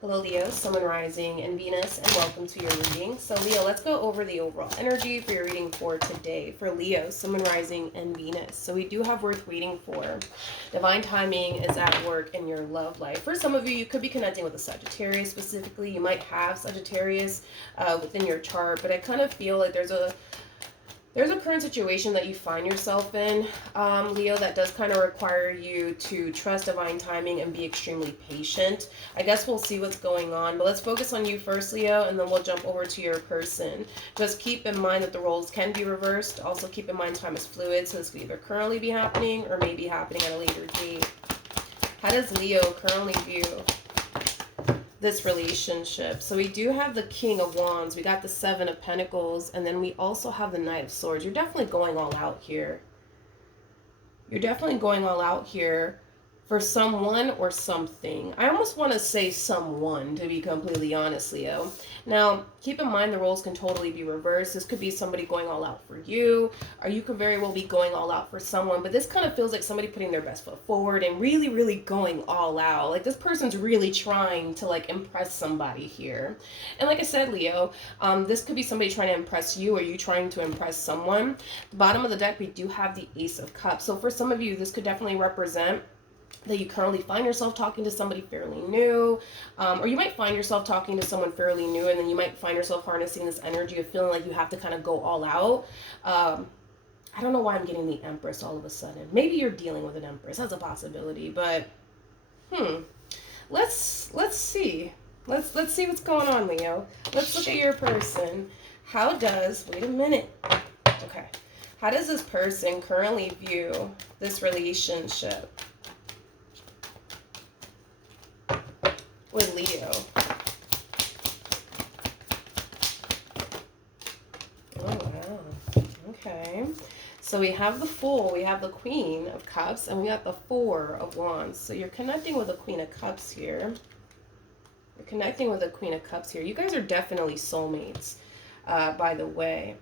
Hello Leo, Sun, Rising, and Venus, and welcome to your reading. So Leo, let's go over the overall energy for your reading for today. For Leo, Sun, Rising, and Venus. So we do have worth waiting for. Divine timing is at work in your love life. For some of you, you could be connecting with a Sagittarius specifically. You might have Sagittarius within your chart, but I kind of feel like there's a current situation that you find yourself in, Leo, that does kind of require you to trust divine timing and be extremely patient. I guess we'll see what's going on, but let's focus on you first, Leo, and then we'll jump over to your person. Just keep in mind that the roles can be reversed. Also keep in mind time is fluid, so this could either currently be happening or may be happening at a later date. How does Leo currently view this relationship? So we do have the King of Wands, we got the Seven of Pentacles, and then we also have the Knight of Swords. You're definitely going all out here. You're definitely going all out here for someone or something. I almost want to say someone, to be completely honest, Leo. Now, keep in mind the roles can totally be reversed. This could be somebody going all out for you, or you could very well be going all out for someone, but this kind of feels like somebody putting their best foot forward and really, really going all out. Like this person's really trying to like impress somebody here. And like I said, Leo, this could be somebody trying to impress you or you trying to impress someone. The bottom of the deck, we do have the Ace of Cups. So for some of you, this could definitely represent that you currently find yourself talking to somebody fairly new, or you might find yourself talking to someone fairly new, and then you might find yourself harnessing this energy of feeling like you have to kind of go all out. I don't know why I'm getting the Empress all of a sudden. Maybe you're dealing with an Empress. That's a possibility, but let's see. Let's see what's going on, Leo. Let's look at your person. How does, wait a minute. Okay. How does this person currently view this relationship with Leo? Oh, wow. Okay. So we have the Fool, we have the Queen of Cups, and we got the Four of Wands. So you're connecting with the Queen of Cups here. You're connecting with the Queen of Cups here. You guys are definitely soulmates, by the way.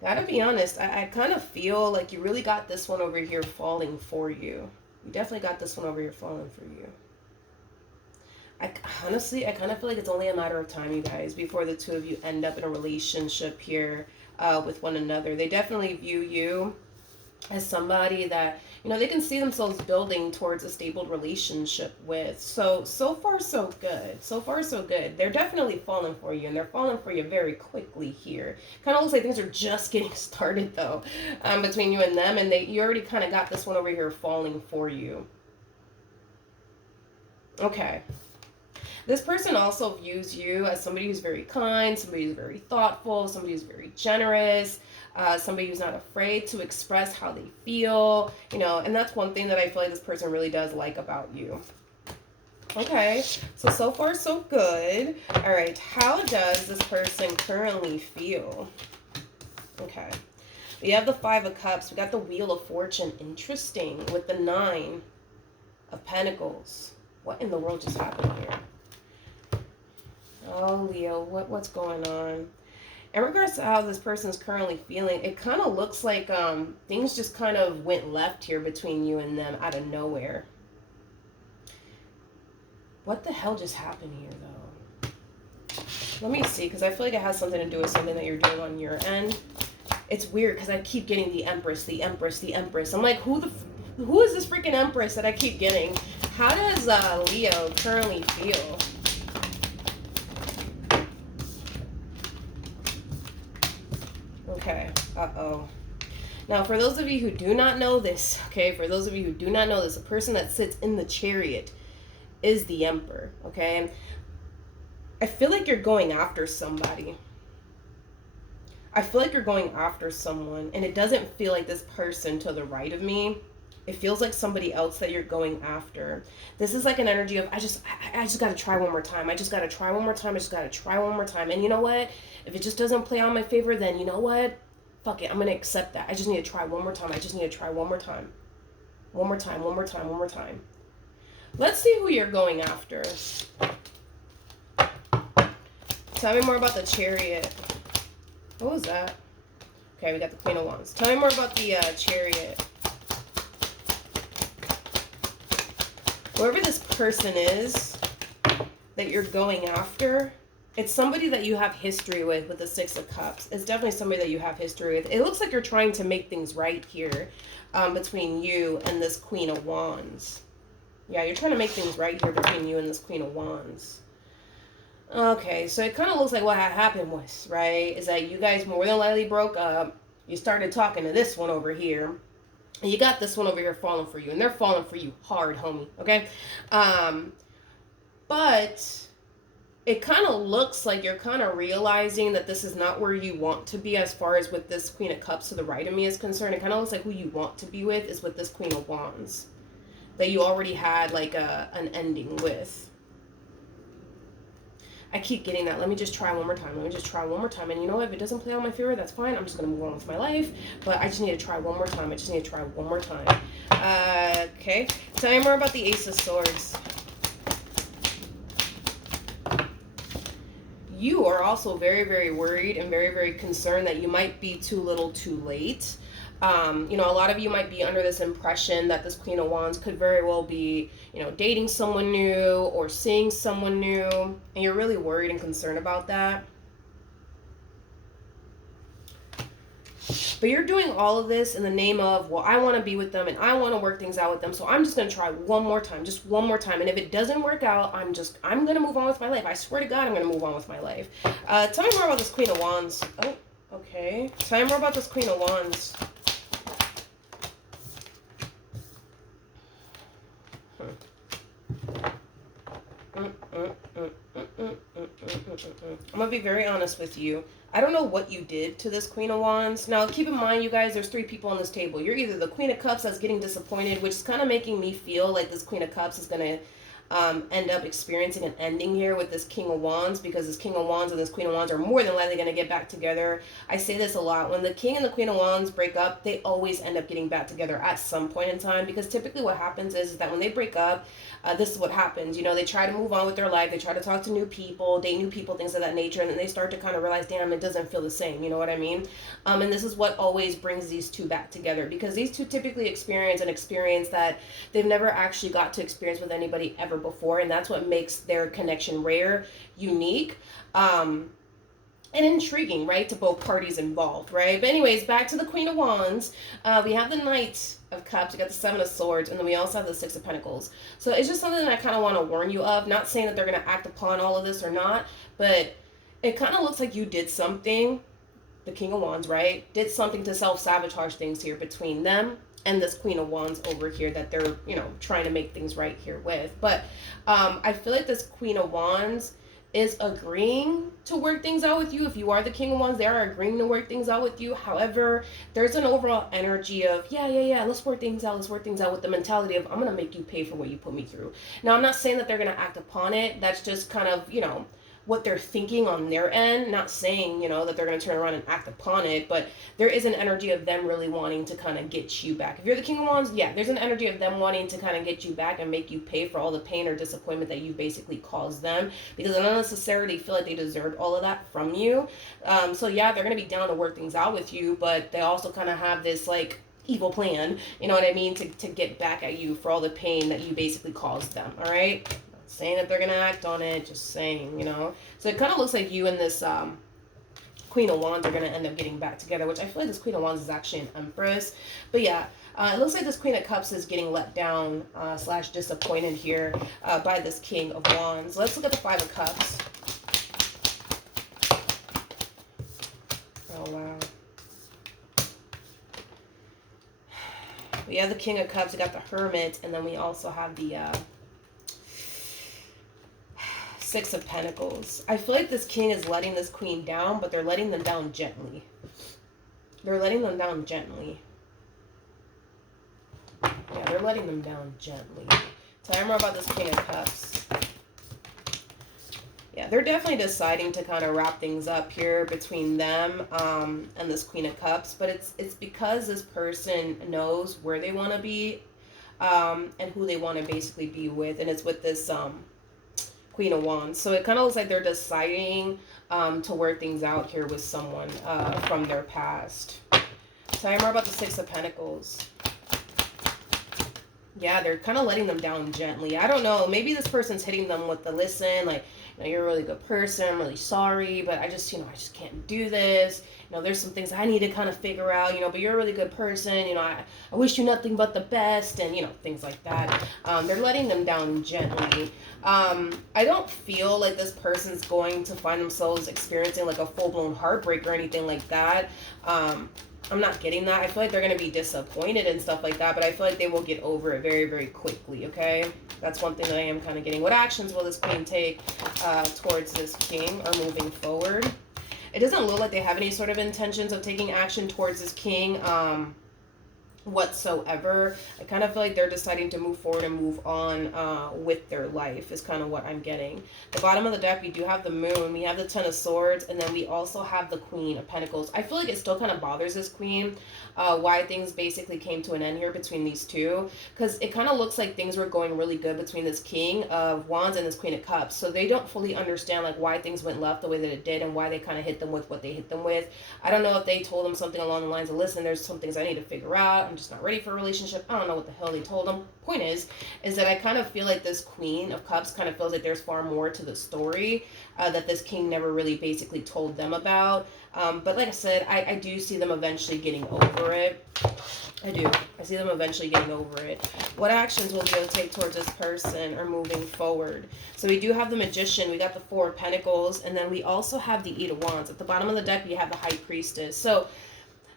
Gotta be honest, I kind of feel like you really got this one over here falling for you. You definitely got this one over here falling for you. Honestly, I kind of feel like it's only a matter of time, you guys, before the two of you end up in a relationship here with one another. They definitely view you as somebody that, you know, they can see themselves building towards a stable relationship with. So far, so good. So far, so good. They're definitely falling for you, and they're falling for you very quickly here. Kind of looks like things are just getting started, though, between you and them, and you already kind of got this one over here falling for you. Okay. This person also views you as somebody who's very kind, somebody who's very thoughtful, somebody who's very generous, somebody who's not afraid to express how they feel, you know, and that's one thing that I feel like this person really does like about you. Okay, so far so good. All right, how does this person currently feel? Okay, we have the Five of Cups, we got the Wheel of Fortune, interesting, with the Nine of Pentacles. What in the world just happened here? Oh, Leo, what's going on? In regards to how this person's currently feeling, it kind of looks like things just kind of went left here between you and them out of nowhere. What the hell just happened here, though? Let me see, because I feel like it has something to do with something that you're doing on your end. It's weird, because I keep getting the Empress, the Empress, the Empress. I'm like, who is this freaking Empress that I keep getting? How does Leo currently feel? Okay, uh-oh. Now, for those of you who do not know this, okay, for those of you who do not know this, the person that sits in the Chariot is the Emperor, okay? I feel like you're going after somebody. I feel like you're going after someone, and it doesn't feel like this person to the right of me. It feels like somebody else that you're going after. This is like an energy of, I just got to try one more time. I just got to try one more time. I just got to try one more time. And you know what? If it just doesn't play out in my favor, then you know what? Fuck it. I'm going to accept that. I just need to try one more time. I just need to try one more time. One more time, one more time, one more time. Let's see who you're going after. Tell me more about the Chariot. What was that? Okay, we got the Queen of Wands. Tell me more about the Chariot. Whoever this person is, that you're going after, it's somebody that you have history with the Six of Cups. It's definitely somebody that you have history with. It looks like you're trying to make things right here between you and this Queen of Wands. Yeah, you're trying to make things right here between you and this Queen of Wands. Okay, so it kind of looks like what had happened was, right, is that you guys more than likely broke up. You started talking to this one over here. And you got this one over here falling for you. And they're falling for you hard, homie, okay? But it kind of looks like you're kind of realizing that this is not where you want to be as far as with this Queen of Cups to the right of me is concerned. It kind of looks like who you want to be with is with this Queen of Wands that you already had like an ending with. I keep getting that. Let me just try one more time. Let me just try one more time. And you know what? If it doesn't play out my favor, that's fine. I'm just going to move on with my life. But I just need to try one more time. I just need to try one more time. Okay. Tell me more about the Ace of Swords. You are also very, very worried and very, very concerned that you might be too little too late. You know, a lot of you might be under this impression that this Queen of Wands could very well be, you know, dating someone new or seeing someone new. And you're really worried and concerned about that. But you're doing all of this in the name of, well, I want to be with them and I want to work things out with them. So I'm just going to try one more time, just one more time. And if it doesn't work out, I'm going to move on with my life. I swear to God, I'm going to move on with my life. Tell me more about this Queen of Wands. Oh, okay. Tell me more about this Queen of Wands. I'm going to be very honest with you. I don't know what you did to this Queen of Wands. Now, keep in mind, you guys, there's 3 people on this table. You're either the Queen of Cups that's getting disappointed, which is kind of making me feel like this Queen of Cups is going to end up experiencing an ending here with this King of Wands, because this King of Wands and this Queen of Wands are more than likely going to get back together. I say this a lot. When the King and the Queen of Wands break up, they always end up getting back together at some point in time, because typically what happens is that when they break up, this is what happens. You know, they try to move on with their life. They try to talk to new people, date new people, things of that nature. And then they start to kind of realize, damn, it doesn't feel the same. You know what I mean? And this is what always brings these two back together, because these two typically experience an experience that they've never actually got to experience with anybody ever before. And that's what makes their connection rare, unique, and intriguing, right, to both parties involved, right? But anyways, back to the Queen of Wands. We have the Knight of Cups, we got the Seven of Swords, and then we also have the Six of Pentacles. So it's just something that I kind of want to warn you of. Not saying that they're going to act upon all of this or not, but it kind of looks like you did something, the King of Wands, right, did something to self-sabotage things here between them and this Queen of Wands over here that they're, you know, trying to make things right here with. But I feel like this Queen of Wands is agreeing to work things out with you. If you are the King of Wands, they are agreeing to work things out with you. However, there's an overall energy of, yeah, let's work things out. Let's work things out with the mentality of, I'm going to make you pay for what you put me through. Now, I'm not saying that they're going to act upon it. That's just kind of, you know, what they're thinking on their end. Not saying, you know, that they're going to turn around and act upon it, but there is an energy of them really wanting to kind of get you back. If you're the King of Wands, yeah, there's an energy of them wanting to kind of get you back and make you pay for all the pain or disappointment that you basically caused them, because I don't necessarily feel like they deserved all of that from you. So yeah, they're going to be down to work things out with you, but they also kind of have this like evil plan, you know what I mean, to get back at you for all the pain that you basically caused them. All right, saying that they're gonna act on it, just saying, you know. So it kind of looks like you and this Queen of Wands are gonna end up getting back together, which I feel like this Queen of Wands is actually an Empress. But yeah, it looks like this Queen of Cups is getting let down / disappointed here by this King of Wands. Let's look at the Five of Cups. Oh wow. We have the King of Cups, we got the Hermit, and then we also have the Six of Pentacles. I feel like this king is letting this queen down, but they're letting them down gently. They're letting them down gently. Yeah, they're letting them down gently. Tell me more about this King of Cups. Yeah, they're definitely deciding to kind of wrap things up here between them and this Queen of Cups, but it's because this person knows where they want to be and who they want to basically be with, and it's with this Queen of Wands. So it kind of looks like they're deciding to work things out here with someone from their past. Tell me more about the Six of Pentacles. Yeah, they're kind of letting them down gently. I don't know. Maybe this person's hitting them with the listen, like, you're a really good person. I'm really sorry, but I just, I just can't do this. There's some things I need to kind of figure out, but you're a really good person. I wish you nothing but the best, and, things like that. They're letting them down gently. I don't feel like this person's going to find themselves experiencing like a full-blown heartbreak or anything like that. I'm not getting that. I feel like they're going to be disappointed and stuff like that, but I feel like they will get over it very, very quickly, okay? That's one thing that I am kind of getting. What actions will this queen take towards this king or moving forward? It doesn't look like they have any sort of intentions of taking action towards this king whatsoever. I kind of feel like they're deciding to move forward and move on with their life is kind of what I'm getting. The bottom of the deck, we do have the moon, we have the 10 of swords, and then we also have the queen of pentacles. I feel like it still kind of bothers this queen why things basically came to an end here between these two, because it kind of looks like things were going really good between this king of wands and this queen of cups. So they don't fully understand like why things went left the way that it did and why they kind of hit them with what they hit them with. I don't know if they told them something along the lines of, listen, there's some things I need to figure out. I'm just not ready for a relationship. I don't know what the hell they told them. Point is that I kind of feel like this queen of cups kind of feels like there's far more to the story that this king never really basically told them about. But like I said, I do see them eventually getting over it. I do. I see them eventually getting over it. What actions will Leo take towards this person or moving forward? So we do have the Magician. We got the Four of Pentacles. And then we also have the Eight of Wands. At the bottom of the deck, we have the High Priestess. So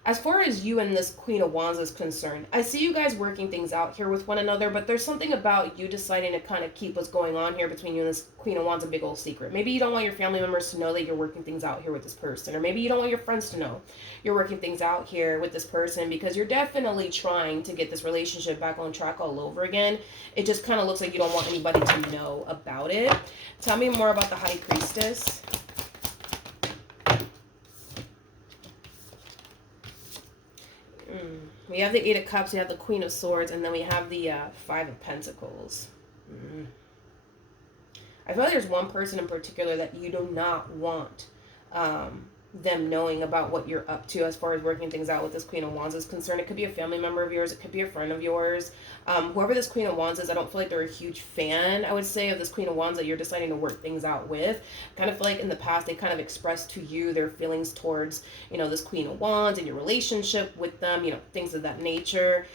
as far as you and this Queen of Wands is concerned, I see you guys working things out here with one another, but there's something about you deciding to kind of keep what's going on here between you and this Queen of Wands a big old secret. Maybe you don't want your family members to know that you're working things out here with this person, or maybe you don't want your friends to know you're working things out here with this person because you're definitely trying to get this relationship back on track all over again. It just kind of looks like you don't want anybody to know about it. Tell me more about the High Priestess. We have the Eight of Cups, we have the Queen of Swords, and then we have the Five of Pentacles. I feel like there's one person in particular that you do not want them knowing about what you're up to as far as working things out with this Queen of Wands is concerned. It could be a family member of yours. It could be a friend of yours. Whoever this Queen of Wands is, I don't feel like they're a huge fan, I would say, of this Queen of Wands that you're deciding to work things out with. I kind of feel like in the past they kind of expressed to you their feelings towards, this Queen of Wands and your relationship with them, things of that nature.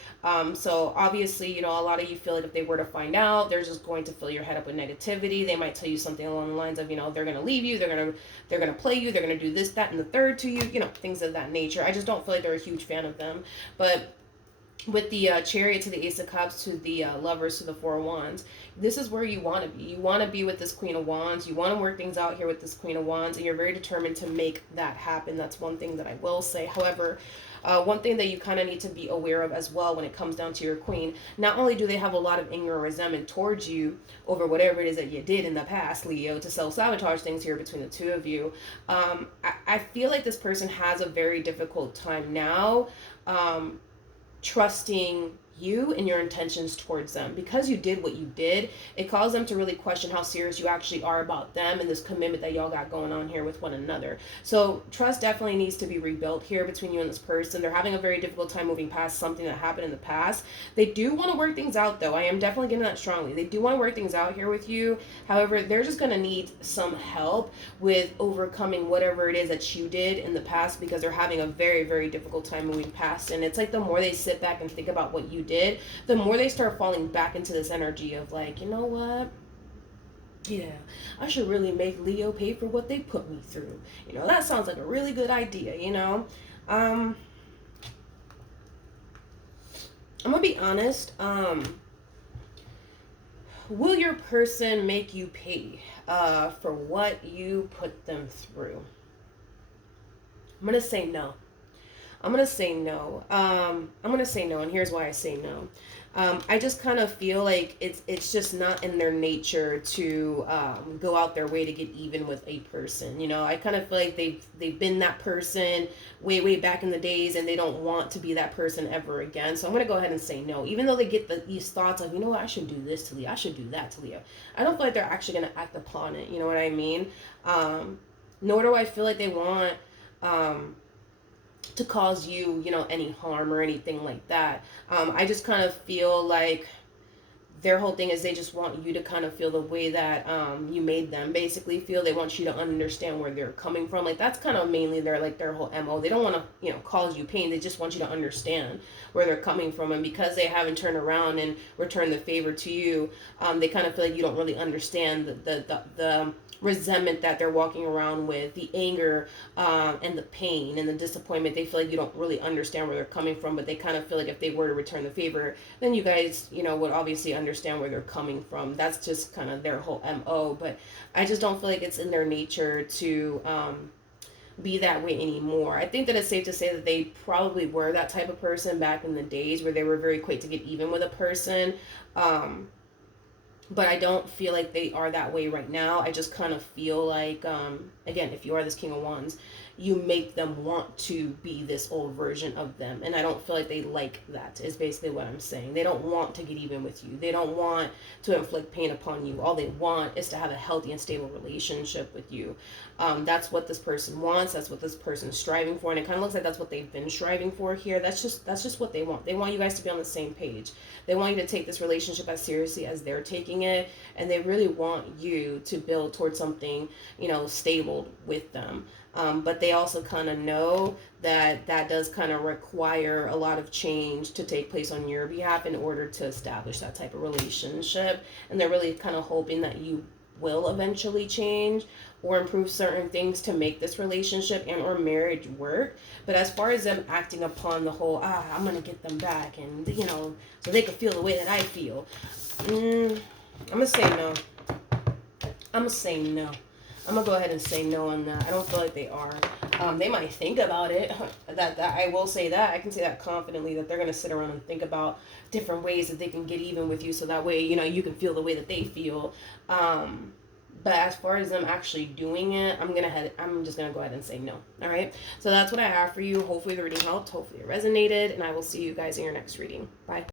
So obviously, a lot of you feel like if they were to find out, they're just going to fill your head up with negativity. They might tell you something along the lines of, they're going to leave you, they're going to play you, they're going to do this, that, and the third to you, things of that nature. I just don't feel like they're a huge fan of them. But with the Chariot to the Ace of Cups to the Lovers to the Four of Wands, this is where you want to be. You want to be with this Queen of Wands. You want to work things out here with this Queen of Wands, and you're very determined to make that happen. That's one thing that I will say. However, one thing that you kind of need to be aware of as well when it comes down to your queen, not only do they have a lot of anger or resentment towards you over whatever it is that you did in the past, Leo, to self-sabotage things here between the two of you, I feel like this person has a very difficult time now trusting you and your intentions towards them. Because you did what you did, it caused them to really question how serious you actually are about them and this commitment that y'all got going on here with one another. So trust definitely needs to be rebuilt here between you and this person. They're having a very difficult time moving past something that happened in the past. They do want to work things out, though. I am definitely getting that strongly. They do want to work things out here with you. However, they're just going to need some help with overcoming whatever it is that you did in the past, because they're having a very, very difficult time moving past. And it's like the more they sit back and think about what you did, the more they start falling back into this energy of like, you know what? Yeah, I should really make Leo pay for what they put me through. That sounds like a really good idea, I'm gonna be honest. Will your person make you pay for what you put them through? I'm gonna say no. I'm going to say no. And here's why I say no. I just kind of feel like it's just not in their nature to go out their way to get even with a person. I kind of feel like they've been that person way back in the days, and they don't want to be that person ever again. So I'm going to go ahead and say no. Even though they get these thoughts of, I should do this to Leo, I should do that to Leo, I don't feel like they're actually going to act upon it. You know what I mean? Nor do I feel like they want to cause you, any harm or anything like that. I just kind of feel like their whole thing is they just want you to kind of feel the way that you made them basically feel. They want you to understand where they're coming from. Like, that's kind of mainly their whole MO. They don't want to, you know, cause you pain. They just want you to understand where they're coming from. And because they haven't turned around and returned the favor to you, they kind of feel like you don't really understand the resentment that they're walking around with, the anger, and the pain and the disappointment. They feel like you don't really understand where they're coming from, but they kind of feel like if they were to return the favor, then you guys, you know, would obviously understand where they're coming from. That's just kind of their whole MO. But I just don't feel like it's in their nature to be that way anymore. I think that it's safe to say that they probably were that type of person back in the days where they were very quick to get even with a person. But I don't feel like they are that way right now. I just kind of feel like, again, if you are this King of Wands, you make them want to be this old version of them. And I don't feel like they like that, is basically what I'm saying. They don't want to get even with you. They don't want to inflict pain upon you. All they want is to have a healthy and stable relationship with you. That's what this person wants. That's what this person is striving for. And it kind of looks like that's what they've been striving for here. That's just what they want. They want you guys to be on the same page. They want you to take this relationship as seriously as they're taking it. And they really want you to build towards something, you know, stable with them. But they also kind of know that that does kind of require a lot of change to take place on your behalf in order to establish that type of relationship. And they're really kind of hoping that you will eventually change or improve certain things to make this relationship and or marriage work. But as far as them acting upon the whole, I'm going to get them back and, you know, so they can feel the way that I feel. I'm going to say no. I'm going to say no. I'm going to go ahead and say no on that. I don't feel like they are. They might think about it. That I will say that. I can say that confidently, that they're going to sit around and think about different ways that they can get even with you. So that way, you know, you can feel the way that they feel. But as far as them actually doing it, I'm just going to go ahead and say no. All right. So that's what I have for you. Hopefully the reading helped. Hopefully it resonated. And I will see you guys in your next reading. Bye.